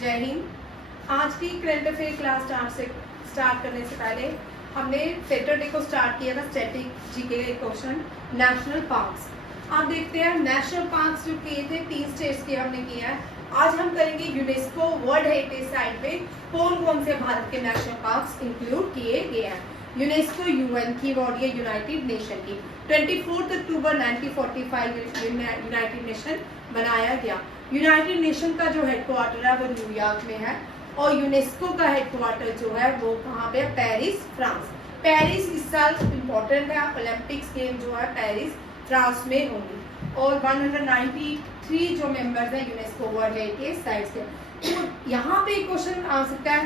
जय हिंद। आज की करंट अफेयर क्लास स्टार्ट करने से पहले हमने सैटरडे को स्टार्ट किया था स्टैटिक जीके के क्वेश्चन नेशनल पार्क्स। आप देखते हैं नेशनल पार्क्स जो किए थे 3 स्टेट्स के हमने किया है। आज हम करेंगे यूनेस्को वर्ल्ड हेरिटेज साइट पे कौन कौन से भारत के नेशनल पार्क्स इंक्लूड किए गए हैं। यूनेस्को यूएन की बॉडी है, यूनाइटेड नेशन की। 24 अक्टूबर 1945 यूनाइटेड नेशन बनाया गया। यूनाइटेड नेशन का जो हेडक्वार्टर है वो न्यूयॉर्क में है और यूनेस्को का हेडक्वार्टर जो है वो कहाँ पे है, पेरिस, फ्रांस। पेरिस इस साल इम्पोर्टेंट है, ओलंपिक्स गेम जो है पेरिस फ्रांस में होंगी। और 193 जो मेंबर्स हैं यूनेस्को वर्ल्ड हेरिटेज साइट्स के। तो यहाँ पे क्वेश्चन आ सकता है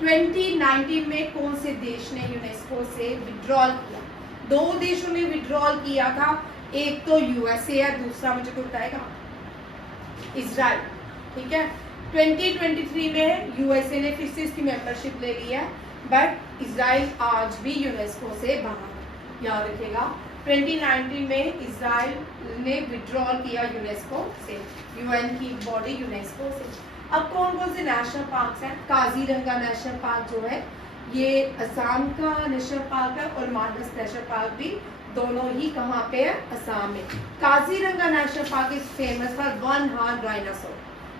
2019 में कौन से देश ने यूनेस्को से विड्रॉल किया। 2 देशों ने विड्रॉल किया था, एक तो यूएसए है, दूसरा मुझे को बताएगा इजराइल। ठीक है, 2023 में यूएसए ने फिर से इसकी मेंबरशिप ले ली है, बट इजराइल आज भी यूनेस्को से बाहर। याद रखिएगा 2019 में इजराइल ने विड्रॉल किया यूनेस्को से, यूएन की बॉडी यूनेस्को से। अब कौन कौन से नेशनल पार्क्स हैं। काजीरंगा नेशनल पार्क जो है ये असम का नेशनल पार्क है और मानस नेशनल पार्क भी दोनों ही कहाँ पे है, असम में। Kaziranga national park is famous for one horn dinosaur,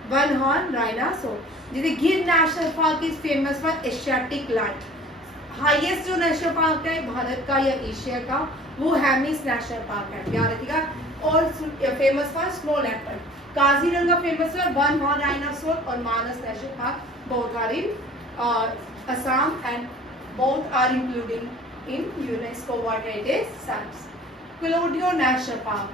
one horn dinosaur. जैसे Gir national park is famous for Asiatic lion. Highest जो नेशनल पार्क है भारत का या एशिया का वो हेमिस नेशनल पार्क है, याद रखिएगा। और famous for snow leopard. Kaziranga famous for one horn dinosaur और Manas national park both are in Assam and both are including in UNESCO World Heritage Sites. Keoladeo national park,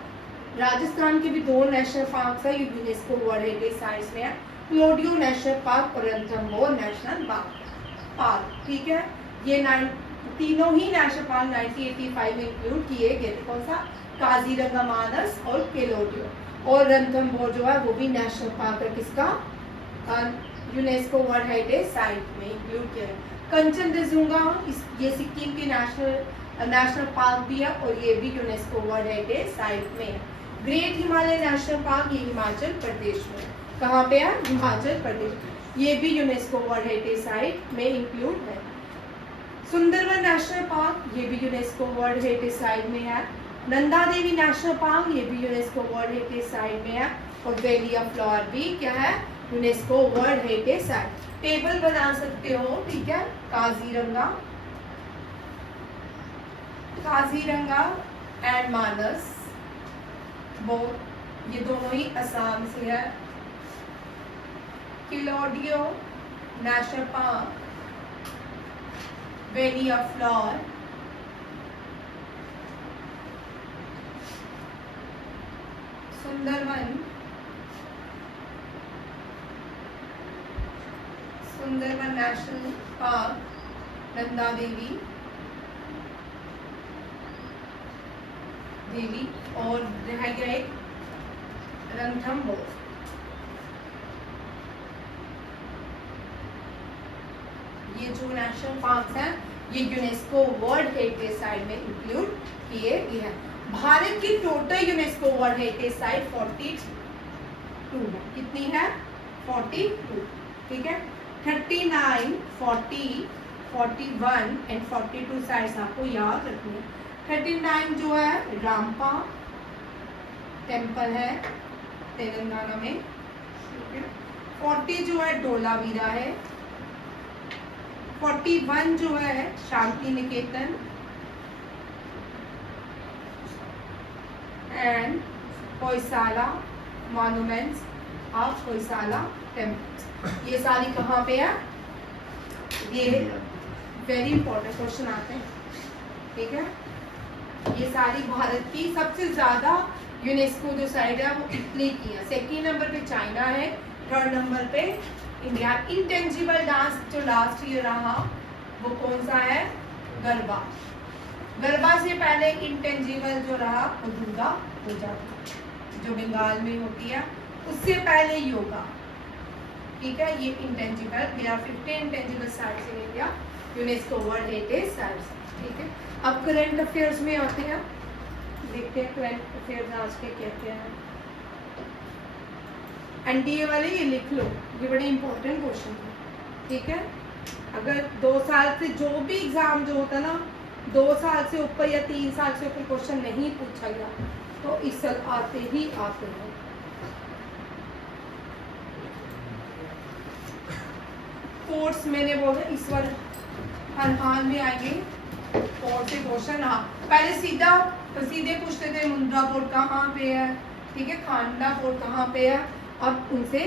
Rajasthan के भी 2 नेशनल पार्क है यूनेस्को वर्ल्ड हेरिटेज साइट्स में है, Keoladeo national park और Ranthambore national park. ठीक है, ये तीनों ही नेशनल पार्क 1985 में इंक्लूड किए गए थे। कौन सा, काजीरंगा, मानस और क्लोडियो। और रणथंभौर जो है वो भी नेशनल पार्क है, किसका, यूनेस्को वर्ल्ड हेरिटेज साइट में इंक्लूड किया है। कंचनजंगा ये सिक्किम की नेशनल पार्क भी है और ये भी यूनेस्को वर्ल्ड हेरिटेज साइट में है। ग्रेट हिमालय नेशनल पार्क ये हिमाचल प्रदेश में, कहाँ पे है, हिमाचल प्रदेश। ये भी यूनेस्को वर्ल्ड हेरिटेज साइट में इंक्लूड है। सुंदरवन नेशनल पार्क ये भी यूनेस्को वर्ल्ड हेरिटेज साइट में है। नंदा देवी नेशनल पार्क ये भी यूनेस्को वर्ल्ड हेरिटेज साइट में है। और वैली ऑफ फ्लावर भी क्या है, UNESCO world heritage site. Table बना सकते हो, ठीक है। काजीरंगा एंड मानस वो ये दोनों ही असम से है। Keoladeo national park, valley of flower, Sundarban national park, Nanda Devi और रह गया एक रणथंभौर। ये जो नेशनल पार्क हैं ये यूनेस्को वर्ल्ड हेरिटेज साइट में इंक्लूड किए गए हैं। भारत की total UNESCO world heritage site 42 है। कितनी है, 42। ठीक है, 39, 40, 41 एंड 42 साइट्स आपको याद रखनी है। 39 जो है रामपा टेम्पल है तेलंगाना में। 40 जो है डोलावीरा है। 41 जो है Santiniketan and Hoysala monuments of Hoysala temple. ये सारी कहाँ पे है, ये वेरी इंपॉर्टेंट क्वेश्चन आते हैं। ठीक है, ये सारी भारत की सबसे ज्यादा यूनेस्को जो साइट है वो इटली की है। सेकेंड नंबर पे चाइना है, थर्ड नंबर पे इंडिया। इंटेंजिबल डांस जो लास्ट ईयर रहा वो कौन सा है, गरबा। गरबा से पहले इंटेंजिबल जो रहा वो दुर्गा पूजा जो बंगाल में होती है, उससे पहले योगा। ठीक है, ये इंटेंजिबल, मेरा 15 intangible sites in India UNESCO world heritage sites. ठीक है, अब करंट अफेयर्स में आते हैं, देखते हैं करंट अफेयर्स आज के क्या क्या है। एनडीए वाले ये लिख लो, ये बड़े इंपॉर्टेंट क्वेश्चन है, ठीक है। अगर 2 साल से जो भी एग्जाम जो होता है ना, 2 साल से ऊपर या 3 साल से ऊपर क्वेश्चन नहीं पूछा गया तो इस साल आते ही आते हैं। कोर्स मैंने बोला इस बार अनहान में आएंगे कोर्स से क्वेश्चन। हाँ, पहले सीधे पूछते थे मुंद्रा पोर्ट कहाँ पे है, ठीक है, खांडा पोर्ट कहाँ पे है। अब उनसे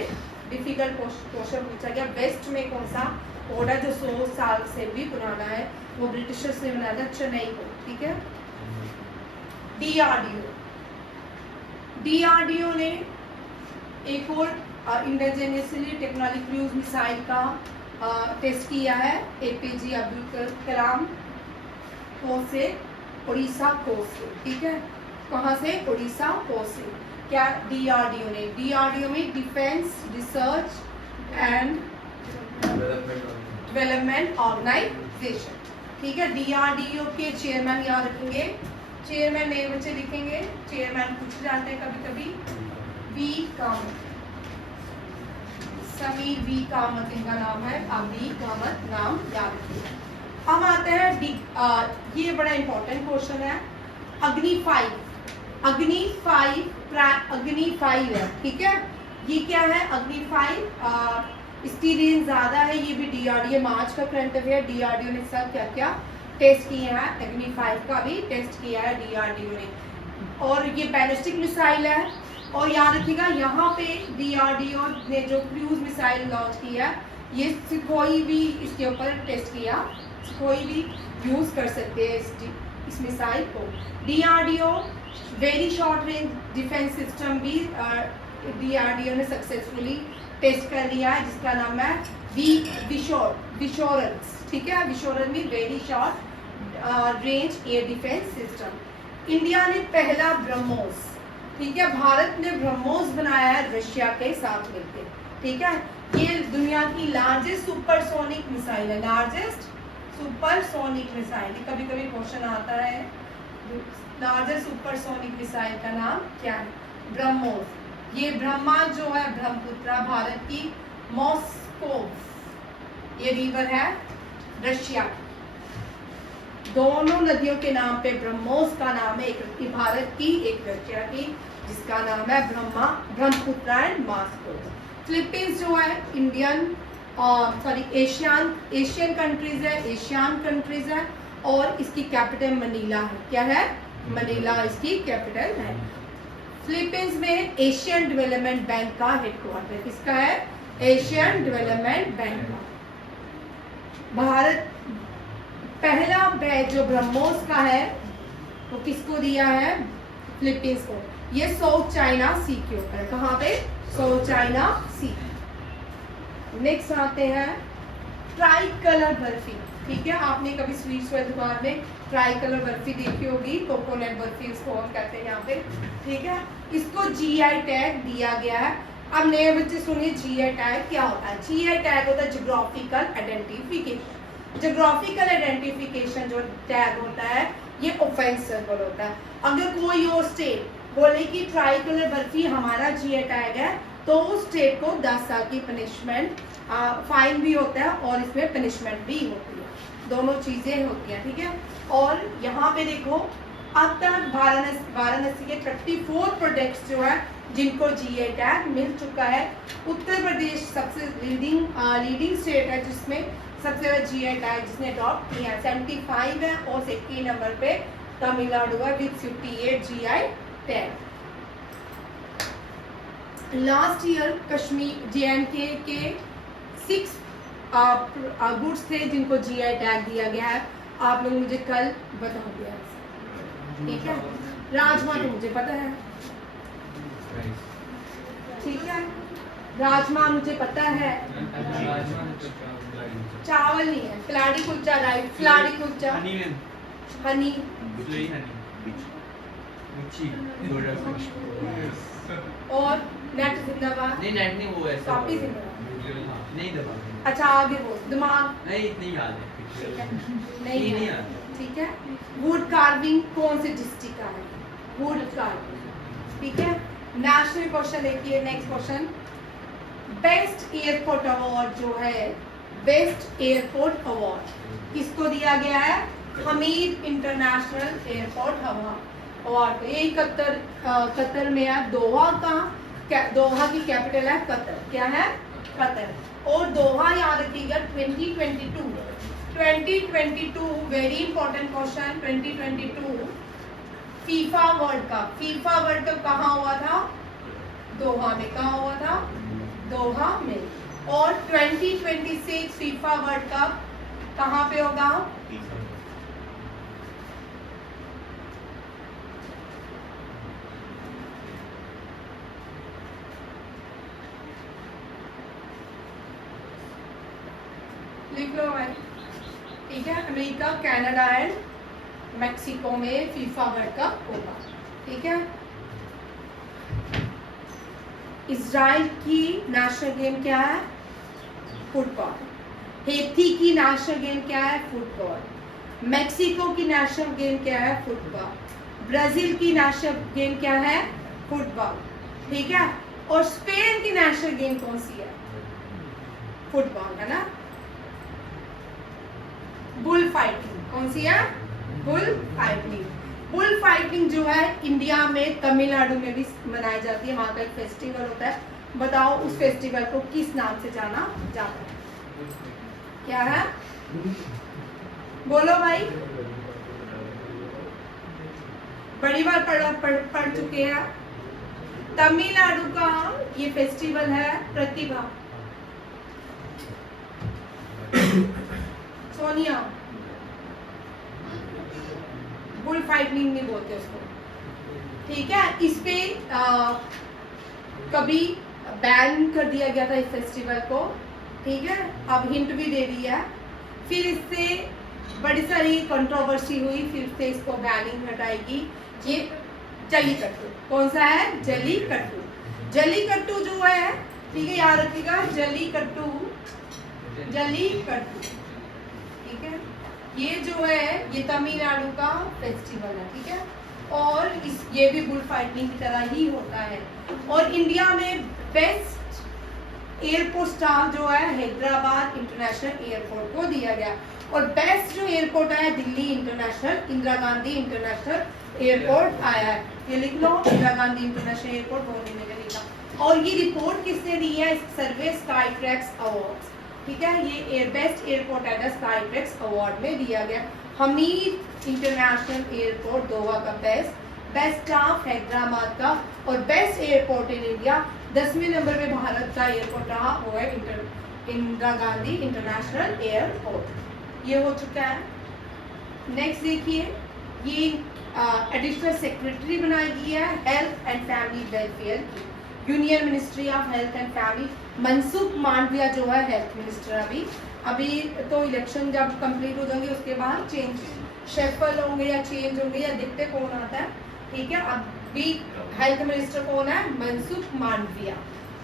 डिफिकल्ट क्वेश्चन पूछा गया, वेस्ट में कौन सा पोर्ट है जो 100 साल से भी पुराना है, वो ब्रिटिशर्स ने बनाया था, चेन्नई पोर्ट, ठीक है। डीआरडीओ ने एक और इंडिजिनियसली टेक्नोलॉजी क्रूज मिसाइल का टेस्ट किया है, एपीजे अब्दुल कलाम कोस्ट से, उड़ीसा कोस्ट से, ठीक है। कहाँ से? उड़ीसा कोस्ट से। क्या डीआरडीओ ने? डीआरडीओ में defence research and development organisation, ठीक है। डीआरडीओ के चेयरमैन याद रखेंगे, चेयरमैन नए बच्चे लिखेंगे, चेयरमैन पूछ जाते हैं कभी कभी, वी कामत, समीर वी कामत इनका नाम है, अब वी कामत नाम याद रखिए। अब आते हैं ये बड़ा इंपॉर्टेंट क्वेश्चन है, अग्नि 5 है, ठीक है। ये क्या है? अग्नि 5 इसकी रेंज ज्यादा है, ये भी डीआरडीओ मार्च का करंट अफेयर, डीआरडीओ ने सब क्या क्या टेस्ट किए हैं, अग्नि 5 का भी टेस्ट किया है डीआरडीओ ने। और ये बैलिस्टिक मिसाइल है, और याद रखिएगा यहाँ पे डीआरडीओ ने जो क्रूज मिसाइल लॉन्च किया है, ये सुखोई भी इसके ऊपर टेस्ट किया, सुखोई भी यूज कर सकते हैं इस मिसाइल को। DRDO very short range defence system भी डीआरडीओ ने सक्सेसफुली टेस्ट कर लिया है, जिसका नाम है विशोरस, ठीक है। विशोरस में very short range air defence system. India ने पहला ब्रह्मोस, ठीक है, भारत ने ब्रह्मोस बनाया है रशिया के साथ मिलकर, ठीक है। ये दुनिया की लार्जेस्ट सुपरसोनिक मिसाइल है, लार्जेस्ट सुपरसोनिक मिसाइल। कभी कभी क्वेश्चन आता है, लार्जेस्ट सुपरसोनिक मिसाइल का नाम क्या है? ब्रह्मोस। ये ब्रह्मा जो है ब्रह्मपुत्रा भारत की, मॉस्को ये रिवर है रशिया की। दोनों नदियों के नाम पे ब्रह्मोस का नाम है, एक भारत की एक रशिया की, जिसका नाम है ब्रह्मपुत्रा एंड मॉस्को। फिलीपींस जो है इंडियन एशियन कंट्रीज है, और इसकी कैपिटल मनीला है। क्या है? मनीला इसकी कैपिटल है। फिलीपींस में एशियन डेवलपमेंट बैंक का हेडक्वार्टर किसका है? एशियन डेवलपमेंट बैंक का। भारत पहला बैच जो ब्रह्मोस का है वो किसको दिया है? फिलीपींस को। ये साउथ चाइना सी के ऊपर, कहाँ पे? साउथ चाइना सी। नेक्स्ट आते हैं ट्राई कलर बर्फी, ठीक है। आपने कभी स्वीट्स वाली दुकान में ट्राई कलर बर्फी देखी होगी, कोकोनट बर्फी इसको हम कहते हैं यहाँ पे, ठीक है। इसको जीआई टैग दिया गया है। अब नए बच्चे सुनिए, जीआई टैग क्या होता है? जीआई टैग होता है ज्योग्राफिकल आइडेंटिफिकेशन। ज्योग्राफिकल आइडेंटिफिकेशन जो टैग होता है ये ऑफेंसेबल होता है। अगर कोई और स्टेट बोले कि ट्राई कलर बर्फी हमारा जीआई टैग है, तो उस स्टेट को 10 साल की पनिशमेंट, फाइन भी होता है और इसमें पनिशमेंट भी होती है, दोनों चीजें होती हैं, ठीक है। और यहाँ पे देखो, अब तक वाराणसी के 34 प्रोडक्ट्स जो है जिनको जीआई टैग मिल चुका है। उत्तर प्रदेश सबसे लीडिंग स्टेट है जिसमें सबसे ज्यादा जीआई टैग जिसने अडॉप्ट किया है, 75 है, और 2nd नंबर पे तमिलनाडु है with 58 GI tag. Last year Kashmir JNK के 6 गुड्स थे जिनको जीआई टैग दिया गया है। आप लोग मुझे कल बता दिया, ठीक है। राजमा तो मुझे पता है, ठीक है, राजमा मुझे पता है। चावल नहीं है, फलाड़ी कुलचा, राइट, फलाड़ी कुलचा, हनी, और नेट जिंदाबाद। नहीं नेट नहीं, वो है कॉपी जिंदाबाद नहीं दबा। अच्छा आगे बोल, दिमाग नहीं इतनी याद है, ठीक है, नहीं नहीं याद, ठीक है। वुड कार्विंग कौन से डिस्ट्रिक्ट का है? वुड कार्विंग, ठीक है। नेशनल क्वेश्चन देखिए, next question, best airport award जो है, बेस्ट एयरपोर्ट अवार्ड किसको दिया गया है? Hamid international airport award. यही कतर में है, दोहा का, दोहा की कैपिटल है कतर। क्या है? कतर। और दोहा याद रखिएगा 2022 very important question. 2022 FIFA world cup, FIFA world cup कहाँ हुआ था? दोहा में। कहाँ हुआ था? दोहा में। और 2026 फीफा वर्ल्ड कप कहाँ पे होगा? लिख लो भाई, ठीक है। अमेरिका, कनाडा एंड मेक्सिको में फीफा वर्ल्ड कप होगा, ठीक है। इजराइल की नेशनल गेम क्या है? फुटबॉल। हेथी की नेशनल गेम क्या है? फुटबॉल। मेक्सिको की नेशनल गेम क्या है? फुटबॉल। ब्राजील की नेशनल गेम क्या है? फुटबॉल, ठीक है। और स्पेन की नेशनल गेम कौन सी है? फुटबॉल, है ना। बुल फाइटिंग कौन सी है? Bull fighting. बुल फाइटिंग जो है इंडिया में तमिलनाडु में भी मनाई जाती है, वहां का एक फेस्टिवल होता है। बताओ उस फेस्टिवल को किस नाम से जाना जाता है? क्या है? बोलो भाई। बड़ी बार पढ़ चुके हैं। तमिलनाडु का ये फेस्टिवल है प्रतिभा। सोनिया, बुल फाइटिंग नहीं बोलते उसको, ठीक है। इस पे कभी बैन कर दिया गया था इस फेस्टिवल को, ठीक है। अब हिंट भी दे दी है। फिर इससे बड़ी सारी कंट्रोवर्सी हुई, फिर से इसको बैनिंग हटाएगी। ये जल्लीकट्टू कौन सा है? जल्लीकट्टू। जल्लीकट्टू जो है, ठीक है, याद रखिएगा, जल्लीकट्टू, जल्लीकट्टू, ठीक है। ये जो है ये तमिलनाडु का फेस्टिवल है, ठीक है। और ये भी बुल फाइटिंग की तरह ही होता है। और इंडिया में बेस्ट एयरपोर्ट स्टार जो है हैदराबाद इंटरनेशनल एयरपोर्ट को दिया गया। और बेस्ट जो एयरपोर्ट है Delhi international, Indira Gandhi international airport आया है। ये लिख लो, इंदिरा गांधी इंटरनेशनल एयरपोर्ट होने में लिखा। और ये रिपोर्ट किसने दी है? सर्वे स्काईट्रैक्स अवार्ड्स, ठीक है। ये best airport at the Skytrax award में दिया गया। हमीद इंटरनेशनल एयरपोर्ट दोहा का बेस्ट स्टाफ हैदराबाद का, और बेस्ट एयरपोर्ट इन इंडिया 10वें नंबर पे भारत का एयरपोर्ट रहा, वो है इंदिरा गांधी इंटरनेशनल एयरपोर्ट। ये हो चुका है। नेक्स्ट देखिए, ये एडिशनल सेक्रेटरी बनाई गई है हेल्थ एंड फैमिली वेलफेयर की, union ministry of health and family. Mansukh Mandaviya जो है हेल्थ मिनिस्टर। अभी तो इलेक्शन जब कंप्लीट हो जाएंगे उसके बाद चेंज शेफल होंगे या चेंज होंगे या देखते कौन आता है, ठीक है। अभी हेल्थ मिनिस्टर कौन है? मनसुख मांडविया।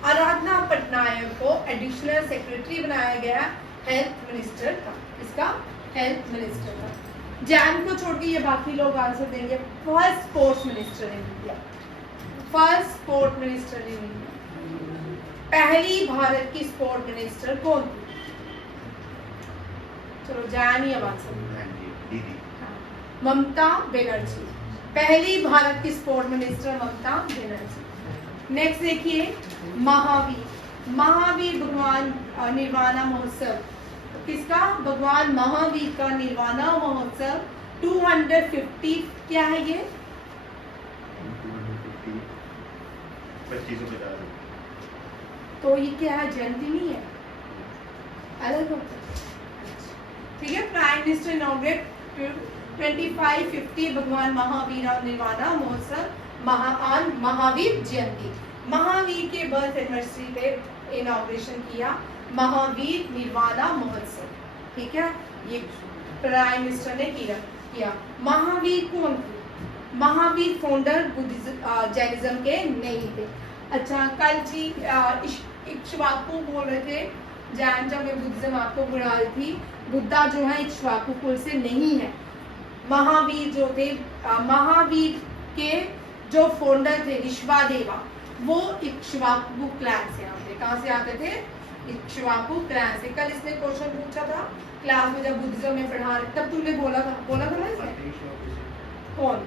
आराधना पटनायक को एडिशनल सेक्रेटरी बनाया गया हेल्थ मिनिस्टर का, इसका हेल्थ मिनिस्टर का। जैन को छोड़ के ये बाकी लोग आंसर देंगे। First sports minister in India, first sport minister in India. पहली भारत की स्पोर्ट मिनिस्टर कौन थी? चलो जान ही अब आंसर। ममता बनर्जी, पहली भारत की sport minister Mamata Banerjee. Next देखिए, महावीर। महावीर भगवान निर्वाणा महोत्सव किसका? भगवान महावीर का निर्वाणा महोत्सव 250 क्या है ये? 2550। तो ये क्या है? जयंती नहीं है, अलग होता है, ठीक है। प्राइम मिनिस्टर इनॉग्रेट 2550 भगवान महावीर निर्वाणा महोत्सव महावीर जयंती। महावीर के बर्थ एनिवर्सरी पे इनॉग्रेशन किया महावीर निर्वाणा महोत्सव, ठीक है। ये प्राइम मिनिस्टर ने किया। महावीर कौन थे? महावीर फाउंडर बुद्धिज्म जैनिज्म के नहीं थे। अच्छा, कल जी इक्ष्वाकु बोल रहे थे, जैन जब बुद्धिज्म आपको बुला रही थी, बुद्धा जो है इक्ष्वाकु कुल से नहीं है। महावीर जो थे, महावीर के जो फाउंडर थे विश्वादेवा, वो इक्ष्वाकु क्लैन से आते। कहाँ से आते थे? इक्ष्वाकु क्लैन से। कल इसने क्वेश्चन पूछा था क्लास में जब बुद्धिज्म में पढ़ा रहे, तब तुमने बोला था ना इसे? कौन?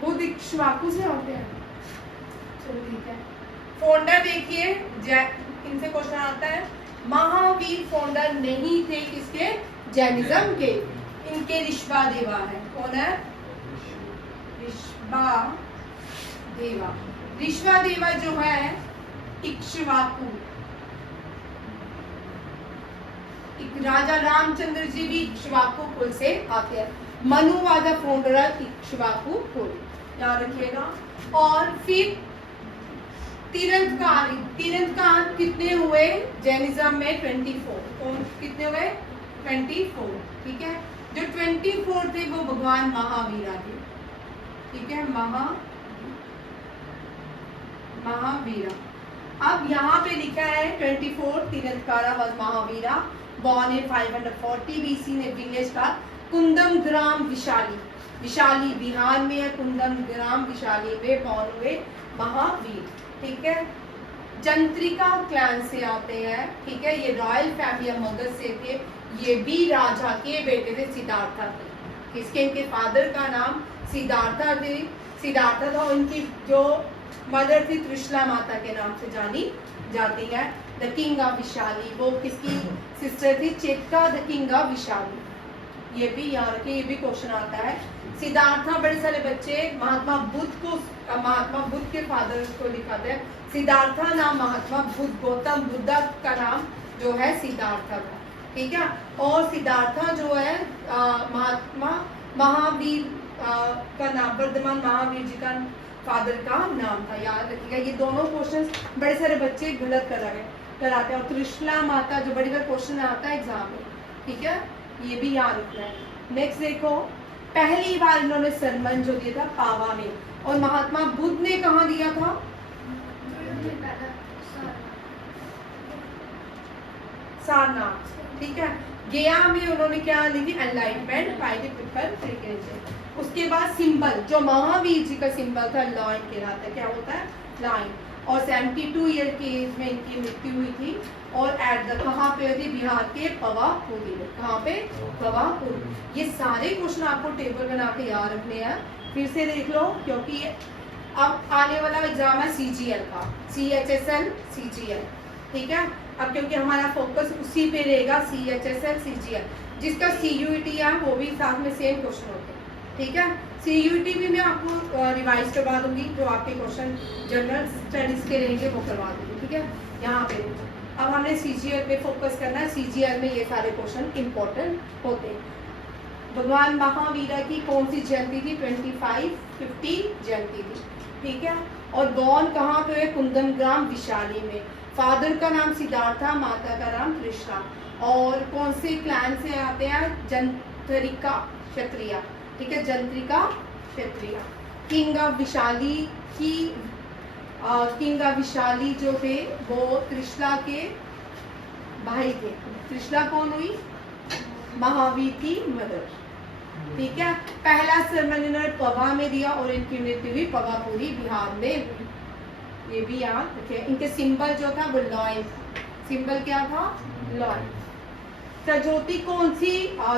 बुद्ध इक्ष्वाकु से आते हैं। चलो ठीक है। फाउंडर देखिए, इनसे क्वेश्चन आता है, महावीर फाउंडर नहीं थे किसके? जैनिज्म के। इनके ऋष्वादेवा है। कौन है? ऋष्वादेवा। ऋष्वादेवा जो है इक्ष्वाकु। राजा रामचंद्र जी भी इक्ष्वाकु कुल से आते हैं। मनुवादा फाउंडर इक्ष्वाकु कुल, याद रखिएगा। और फिर तीर्थंकार कितने हुए जैनिज्म में? 24। कौन कितने हुए? 24। ठीक है। जो 24 थे वो भगवान महावीरा थे। ठीक है, महावीरा। अब यहाँ पे लिखा है 24 Tirthankara was Mahavira, born in 540 BC ने विलेज का कुंदम ग्राम विशाली। विशाली बिहार में है, कुंदम ग्राम विशाली में born हुए महावीर। ठीक है। जंत्रिका क्लैन से आते हैं। ठीक है, ये रॉयल फैमिली मगध से थे। ये भी राजा के बेटे थे, सिद्धार्था थे। किसके? इनके फादर का नाम सिद्धार्था थे। सिद्धार्था था। उनकी जो मदर थी त्रिशला माता के नाम से जानी जाती है। द किंग ऑफ विशाली, वो किसकी सिस्टर थी? Chekka the king of Vishali. ये भी याद रखिए, ये भी क्वेश्चन आता है। सिद्धार्था बड़े सारे बच्चे महात्मा बुद्ध के फादर को दिखाते हैं। सिद्धार्था नाम महात्मा बुद्ध, गौतम बुद्ध का नाम जो है सिद्धार्था था। ठीक है। और सिद्धार्था जो है महात्मा महावीर का नाम, वर्धमान महावीर जी का फादर का नाम था। याद रखिएगा, ये दोनों क्वेश्चंस बड़े सारे बच्चे गलत कराते हैं। और त्रिशला माता जो बड़ी बार क्वेश्चन आता है एग्जाम में। ठीक है, ये भी याद रखना है। नेक्स्ट देखो, पहली बार इन्होंने सरमन जो दिया था पावा में, और महात्मा बुद्ध ने कहाँ दिया था? सारनाथ। ठीक है। गया में उन्होंने क्या ली थी? Enlightenment by the people frequency. उसके बाद सिंबल जो महावीर जी का सिंबल था लॉयन कहलाता है। क्या होता है? लाइन। और 72 ईयर की एज में इनकी मृत्यु हुई थी। और एट द कहाँ पे हुई थी? बिहार के पवापुरी में। कहाँ पे? पवापुरी। ये सारे क्वेश्चन आपको टेबल बना के याद रखने हैं। फिर से देख लो, क्योंकि अब आने वाला एग्जाम है CGL का, CHSL CGL। ठीक है। अब क्योंकि हमारा फोकस उसी पे रहेगा, CHSL CGL। जिसका CUET है वो भी साथ में सेम क्वेश्चन होते हैं। ठीक है। CUET भी मैं आपको रिवाइज करवा दूंगी, जो आपके क्वेश्चन जनरल स्टडीज के रहेंगे वो करवा दूंगी। ठीक है। यहाँ पे अब हमने CGL पे फोकस करना है। CGL में ये सारे क्वेश्चन इंपॉर्टेंट होते हैं। भगवान महावीरा की कौन सी जयंती थी? 2550 जयंती थी। ठीक है। और बॉर्न कहाँ पे है? कुंदम ग्राम विशाली में। फादर का नाम सिद्धार्था, माता का नाम त्रिशला। और कौन से क्लैन से आते हैं? जंत्रिका क्षत्रिय। ठीक है, जंत्रिका क्षत्रिय। किंग ऑफ विशाली की किंग ऑफ विशाली जो थे वो त्रिशला के भाई थे। त्रिशला कौन हुई? महावीर की मदर। ठीक है। पहला सरमन इन्होंने पवा में दिया और इनकी मृत्यु हुई पवापुरी बिहार में हुई। ये भी याद रखिए। इनके सिंबल जो था वो लॉयन था। सिंबल क्या था? लॉयन। सजोती कौन सी?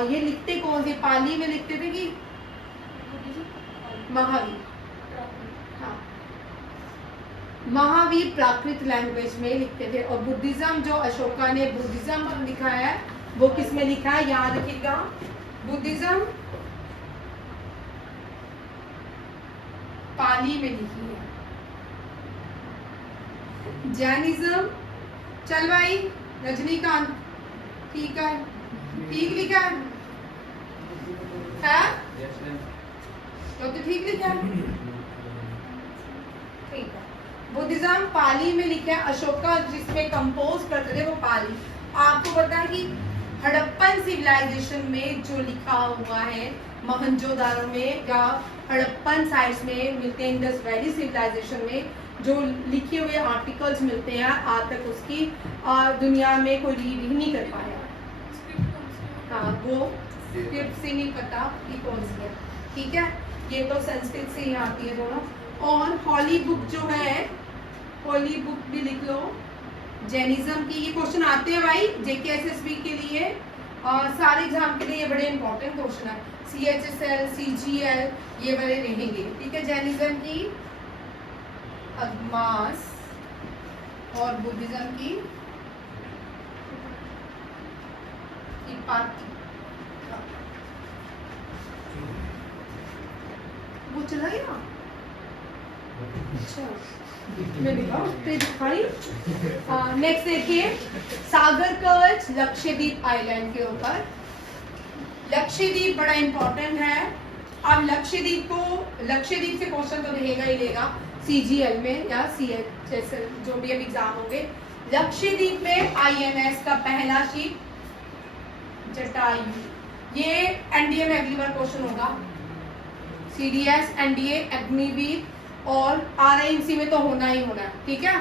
ये लिखते कौन सी? पाली में लिखते थे कि महावीर? हाँ, महावीर प्राकृत लैंग्वेज में लिखते थे। और बुद्धिज्म जो अशोका ने बुद्धिज्म लिखा है वो किस में लिखा है? याद रखिएगा, बुद्धिज्म पाली में लिखी है। जैनिज्म, चल भाई रजनीकांत, ठीक है, ठीक लिखा है? तो ठीक लिखा है। ठीक है। बुद्धिज्म पाली में लिखा है। अशोका जिसमें कंपोज करते थे वो पाली। आपको पता है कि हड़प्पन सिविलाइजेशन में जो लिखा हुआ है मोहनजोदारो में या हड़प्पन साइट्स में मिलते हैं, इंडस वैली सिविलाइजेशन में जो लिखे हुए आर्टिकल्स मिलते हैं, आज तक उसकी दुनिया में कोई रीड ही नहीं कर पाया। हाँ, वो स्क्रिप्ट से नहीं पता कि कौन सी है। ठीक है, ये तो संस्कृत से ही आती है दोनों। और हॉली बुक जो है होली बुक भी लिख लो। जैनिज्म की, ये क्वेश्चन आते हैं भाई JKSSB के लिए और सारे एग्जाम के लिए ये बड़े इंपॉर्टेंट क्वेश्चन है। CHSL, CGL ये वाले रहेंगे, ठीक है। जैनिज्म की अगमास और बुद्धिज्म की हिपार्टी। वो चला गया, अच्छा नेक्स्ट देखिए सागर कवच लक्षद्वीप आइलैंड के ऊपर। लक्षद्वीप बड़ा इंपॉर्टेंट है। अब लक्षद्वीप से क्वेश्चन तो रहेगा ही रहेगा CGL में या CHSL जो भी अब एग्जाम होंगे। लक्षद्वीप में INS का पहला शिप जटायु, ये NDA में अगली बार क्वेश्चन होगा। CDS, NDA, अग्निवीर और RIMC में तो होना ही होना है, ठीक है।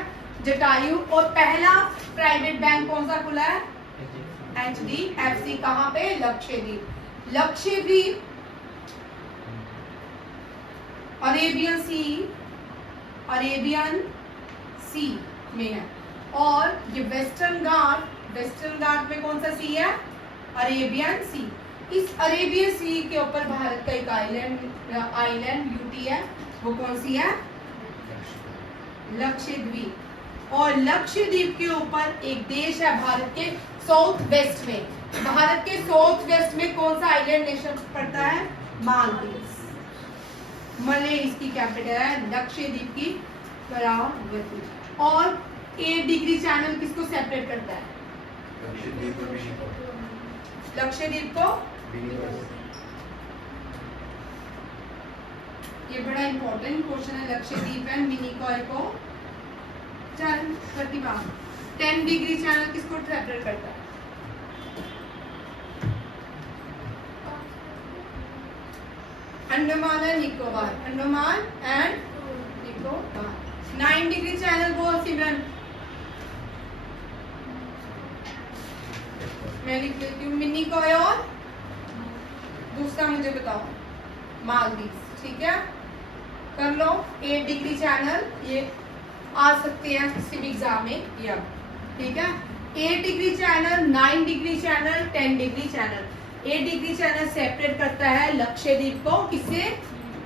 जटायु और पहला प्राइवेट बैंक कौन सा खुला है? HDFC। कहाँ पे? लक्षद्वीप। लक्षद्वीप अरेबियन सी में है और ये वेस्टर्न घाट में कौन सा सी है? अरेबियन सी। इस अरेबियन सी के ऊपर भारत का एक आइलैंड यूटी है, वो कौन सी है? लक्षद्वीप। और लक्षद्वीप के ऊपर एक देश है भारत के साउथ वेस्ट में। भारत के साउथ वेस्ट में कौन सा आइलैंड नेशन पड़ता है? मालदीव। मले इसकी कैपिटल है। लक्षद्वीप की करावती। और 8 डिग्री चैनल किसको सेपरेट करता है? लक्षद्वीप को। ये बड़ा इंपॉर्टेंट क्वेश्चन है। लक्षद्वीप एंड मिनिकॉय को चैनल प्रतिभा 10 डिग्री चैनल किसको सेपरेट करता है? Andaman and Nicobar. Andaman and Nicobar. 9 degree channel वो सिमरन मैं लिख देती हूँ। मिनिकॉय और दूसरा मुझे बताओ मालदीव, ठीक है। कर लो। 8 डिग्री चैनल ये आ सकते हैं किसी भी एग्जाम में, या ठीक है। 8 degree channel, 9 degree channel, 10 degree channel. 8 degree channel separate करता है लक्षद्वीप को किससे?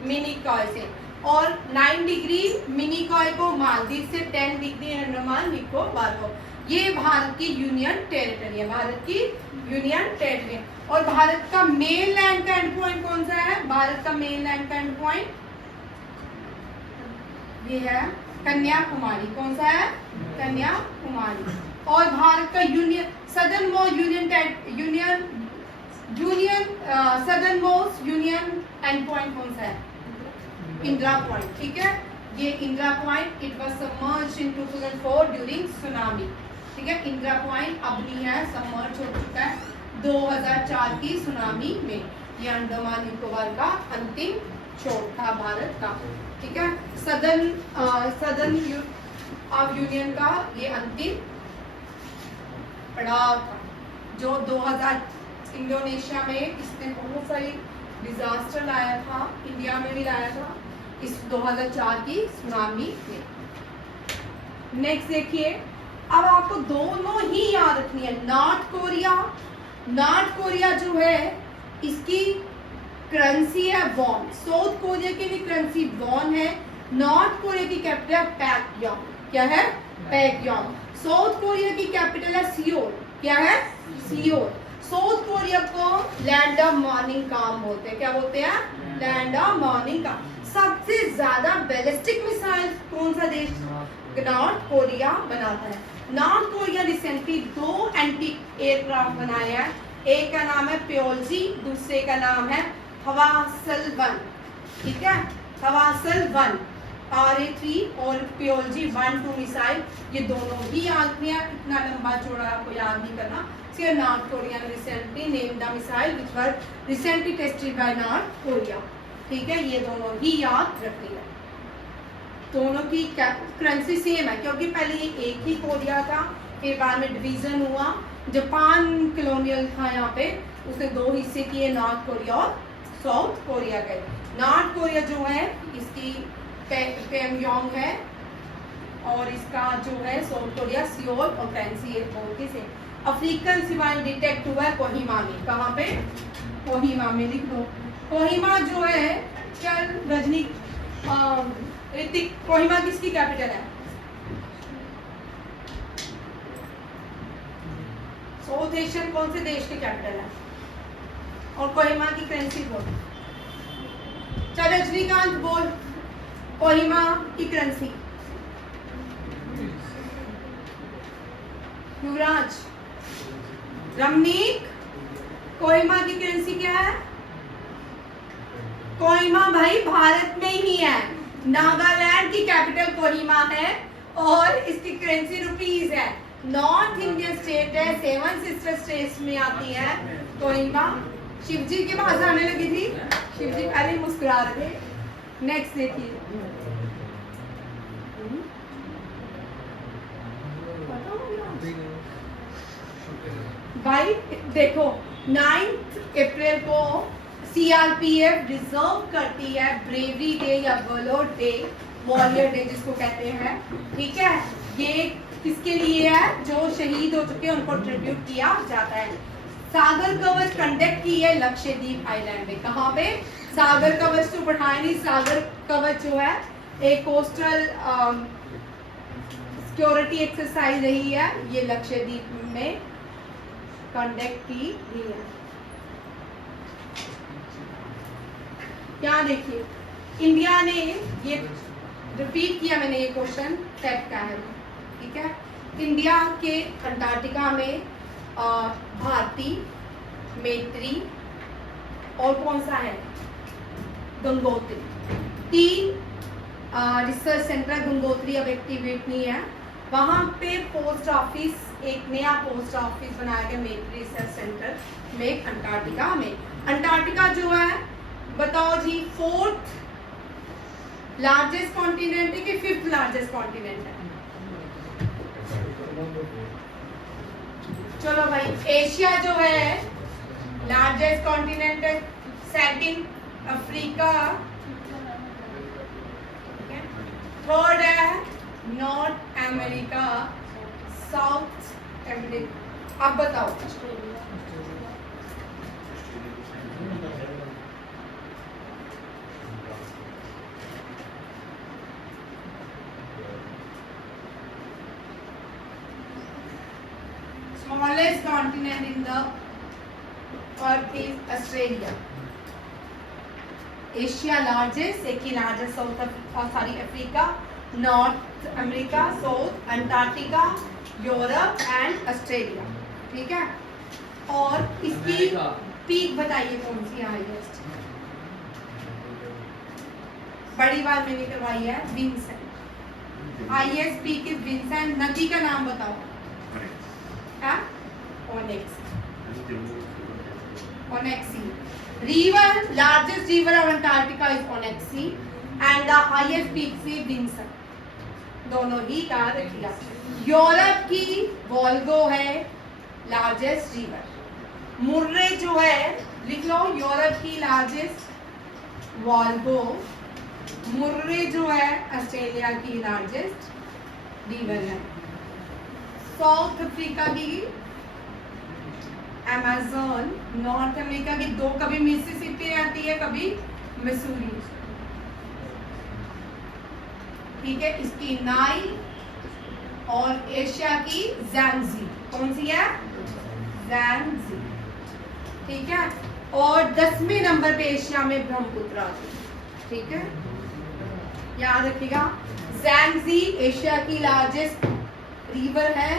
मिनिकॉय से। और 9 डिग्री मिनिकॉय को मालदीव से, 10 डिग्री अंडमान निकोबार को। ये भारत की यूनियन टेरिटरी है, भारत की यूनियन टेरिटरी। और भारत का मेन लैंड का एंड पॉइंट कौन सा है? भारत का मेन लैंड का एंड पॉइंट ये है कन्याकुमारी। कौन सा है? कन्याकुमारी। और भारत का southern most union and point कौन सा है? इंदिरा पॉइंट, ठीक है। ये Indira point it was submerged in 2004 during tsunami, ठीक है। इंदिरा पॉइंट अब नहीं है, सबमर्ज हो चुका है 2004 की सुनामी में। ये अंडमान निकोबार का अंतिम छोर था भारत का, ठीक है। सदर्न यूनियन का ये अंतिम पड़ाव था जो 2000 इंडोनेशिया में इसने बहुत सारी डिजास्टर लाया था, इंडिया में भी लाया था इस 2004 की सुनामी में। नेक्स्ट देखिए, अब आपको दोनों ही याद रखनी है। नॉर्थ कोरिया जो है इसकी करेंसी है वॉन। साउथ कोरिया की भी करेंसी वॉन है। नॉर्थ कोरिया की कैपिटल पैक्योंग। क्या है? पैक्योंग। साउथ कोरिया की कैपिटल है सियोल। क्या है? सियोल। साउथ कोरिया को लैंड ऑफ मॉर्निंग काम बोलते हैं। क्या बोलते हैं? लैंड ऑफ मॉर्निंग काम। सबसे ज्यादा बैलिस्टिक मिसाइल कौन सा देश? नॉर्थ कोरिया बनाता है। North Korea recently 2 anti aircraft बनाए हैं। एक का नाम है प्योलजी, दूसरे का नाम है हवासल 1, ठीक है। हवासल 1 RA-3 और प्योलजी 1-2 मिसाइल, ये दोनों ही याद नहीं है। इतना लंबा चौड़ा आपको याद नहीं करना। नॉर्थ कोरिया ने recently named the missile which were recently tested by north Korea, ठीक है। ये दोनों ही याद रखनी है। दोनों की करेंसी सेम है क्योंकि पहले ये एक ही कोरिया था, फिर बाद में डिवीजन हुआ। जापान कॉलोनियल था यहाँ पे, उसने 2 हिस्से किए, नॉर्थ कोरिया और साउथ कोरिया के। नॉर्थ कोरिया जो है इसकी प्योंगयांग है और इसका जो है साउथ कोरिया सियोल और करेंसी ये बहुत ही सेम। अफ्रीकन सिवाइन डिटेक्ट हुआ है कोहिमा में। कहाँ पे? कोहिमा में। लिख दो कोहिमा जो है। क्या रजनी ऋतिक, कोहिमा किसकी कैपिटल है? साउथ एशियन कौन से देश की कैपिटल है? और कोहिमा की करेंसी बोल। चल रजनीकांत बोल कोहिमा की करेंसी। युवराज, रमनीक, कोहिमा की करेंसी क्या है? कोहिमा भाई भारत में ही है। नागालैंड की कैपिटल कोहिमा है और इसकी करेंसी रुपीज है। नॉर्थ इंडियन स्टेट है, 7 सिस्टर स्टेट्स में आती है कोहिमा। शिवजी के पास आने लगी थी, शिवजी पहले ही मुस्कुरा रहे थे। नेक्स्ट देखिए भाई, देखो 9 अप्रैल को सीआरपीएफ रिजर्व करती है ब्रेवरी डे या वॉरियर डे जिसको कहते हैं। ठीक है, ये किसके लिए है? जो शहीद हो चुके हैं उनको ट्रिब्यूट किया जाता है। सागर कवच कंडक्ट की है लक्षद्वीप आइलैंड में। कहाँ पे? सागर कवच तो पढ़ाया नहीं। सागर कवच जो है एक कोस्टल सिक्योरिटी एक्सरसाइज रही है, ये लक्षद्वीप में कंडक्ट की गई है। यहाँ देखिए इंडिया ने ये रिपीट किया, मैंने ये क्वेश्चन सेट का है। ठीक है, इंडिया के अंटार्कटिका में भारती, मैत्री और कौन सा है? गंगोत्री। 3 रिसर्च सेंटर गंगोत्री अब एक्टिवेट नहीं है। वहाँ पे पोस्ट ऑफिस, एक नया पोस्ट ऑफिस बनाया गया मैत्री रिसर्च सेंटर में अंटार्कटिका में। अंटार्कटिका जो है बताओ जी 4th लार्जेस्ट कॉन्टिनेंट है कि 5th लार्जेस्ट कॉन्टिनेंट है? चलो भाई, एशिया जो है लार्जेस्ट कॉन्टिनेंट है, 2nd अफ्रीका, 3rd है नॉर्थ अमेरिका, साउथ अमेरिका। अब बताओ smallest continent in the earth is Australia. Asia largest, second largest South Africa, north America, south Antarctica, Europe and Australia. ठीक है, और इसकी पीक बताइए कौन सी हाईएस्ट? बड़ी बार मैंने करवाई है Vincent. Highest peak is Vincent. नदी का नाम बताओ। Onexi. River, largest river of Antarctica is Onexi and the highest peak is Vinson. दोनों ही याद रखिएगा। यूरोप की वोल्गो है लार्जेस्ट रिवर। मुर्रे जो है लिख लो, यूरोप की लार्जेस्ट वोल्गो। मुर्रे जो है ऑस्ट्रेलिया की लार्जेस्ट रिवर है। साउथ अफ्रीका की अमेज़न। नॉर्थ अमेरिका की 2, कभी मिसिसिपी आती है कभी मिसूरी। ठीक है, इसकी नाइल। और एशिया की ज़ांजी। कौन सी है? ज़ांजी। ठीक है, और 10वें नंबर पे एशिया में ब्रह्मपुत्र आती है। ठीक है, याद रखिएगा। ज़ांजी एशिया की लार्जेस्ट रिवर है।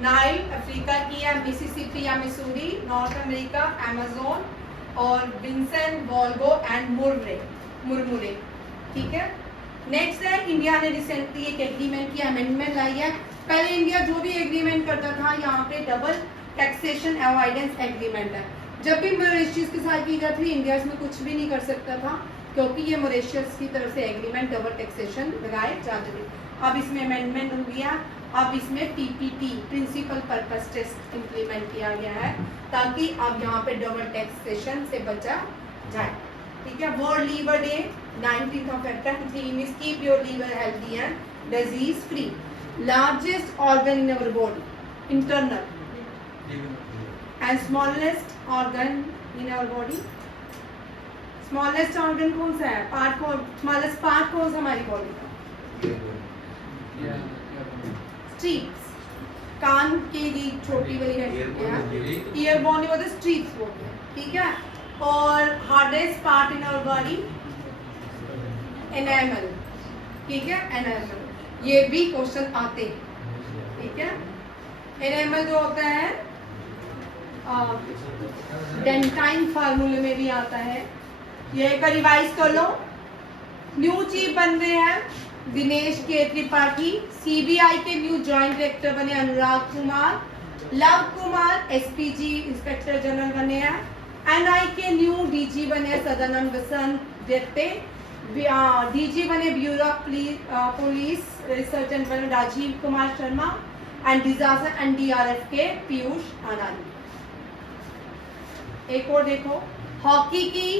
नाइल अफ्रीका की है, मिसिसिपी या मिसूरी। नॉर्थ अमेरिका अमेज़न, और विंसेंट, वोल्गो एंड मुरमुरे। ठीक है, नेक्स्ट है इंडिया ने रिसेंटली एक एग्रीमेंट की अमेंडमेंट लाई है। पहले इंडिया जो भी एग्रीमेंट करता था यहाँ पे डबल टैक्सेशन अवॉइडेंस एग्रीमेंट है। जब भी मॉरिशस के साथ की जाती थी इंडिया इसमें कुछ भी नहीं कर सकता था क्योंकि ये मॉरिशस की तरफ से एग्रीमेंट डबल टैक्सेशन लगाए जाते थे। अब इसमें अमेंडमेंट हो गया, अब इसमें PPT principal purpose test implement किया गया है ताकि अब यहाँ पे डबल टैक्सेशन से बचा जाए। ठीक है, world liver day 19th of April, theme is keep your liver healthy and disease free. Largest organ in our body, internal, and smallest organ in our body. Smallest organ कौन सा है, part कौन, smallest part कौन सा हमारी body का? Strips, कान की छोटी वाली है, ईयर बोन बोलते हैं, स्ट्रीप्स बोलते हैं, ठीक है। और hardest part in our body enamel, ठीक है, एनामल, ये भी क्वेश्चन आते हैं, ठीक है। एनामल जो होता है डेंटाइन फार्मूले में भी आता है। ये एक रिवाइज कर लो। न्यू चीफ बन रहे हैं दिनेश के त्रिपाठी, सीबीआई के न्यू जॉइंट डायरेक्टर बने Anurag Kumar, Lav Kumar SPG inspector general बने हैं, एनआई के न्यू डीजी बने सदानंद वसंत देते, डीजी बने bureau of police research and बने Rajeev Kumar Sharma, and disaster NDRF के पीयूष आनंद। एक और देखो, हॉकी की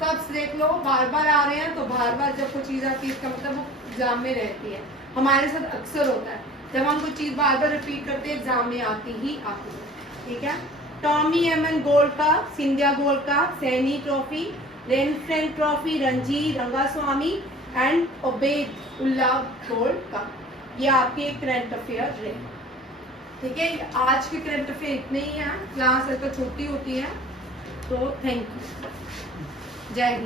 कप्स देख लो, बार बार आ रहे हैं, तो बार बार जब कोई चीज़ आती है इसका मतलब वो एग्जाम में रहती है। हमारे साथ अक्सर होता है, जब हम कोई चीज़ बार बार रिपीट करते हैं एग्जाम में आती ही आती है, ठीक है। Tommy Emmet gold cup, Scindia gold cup, Saini trophy, रेनफ्रेंड trophy, Ranji Rangaswamy and Obaidullah gold cup, ये आपके करंट अफेयर रहे, ठीक है। आज के करंट अफेयर इतने ही हैं, क्लास तो छोटी होती है, तो थैंक यू, जय हिंद।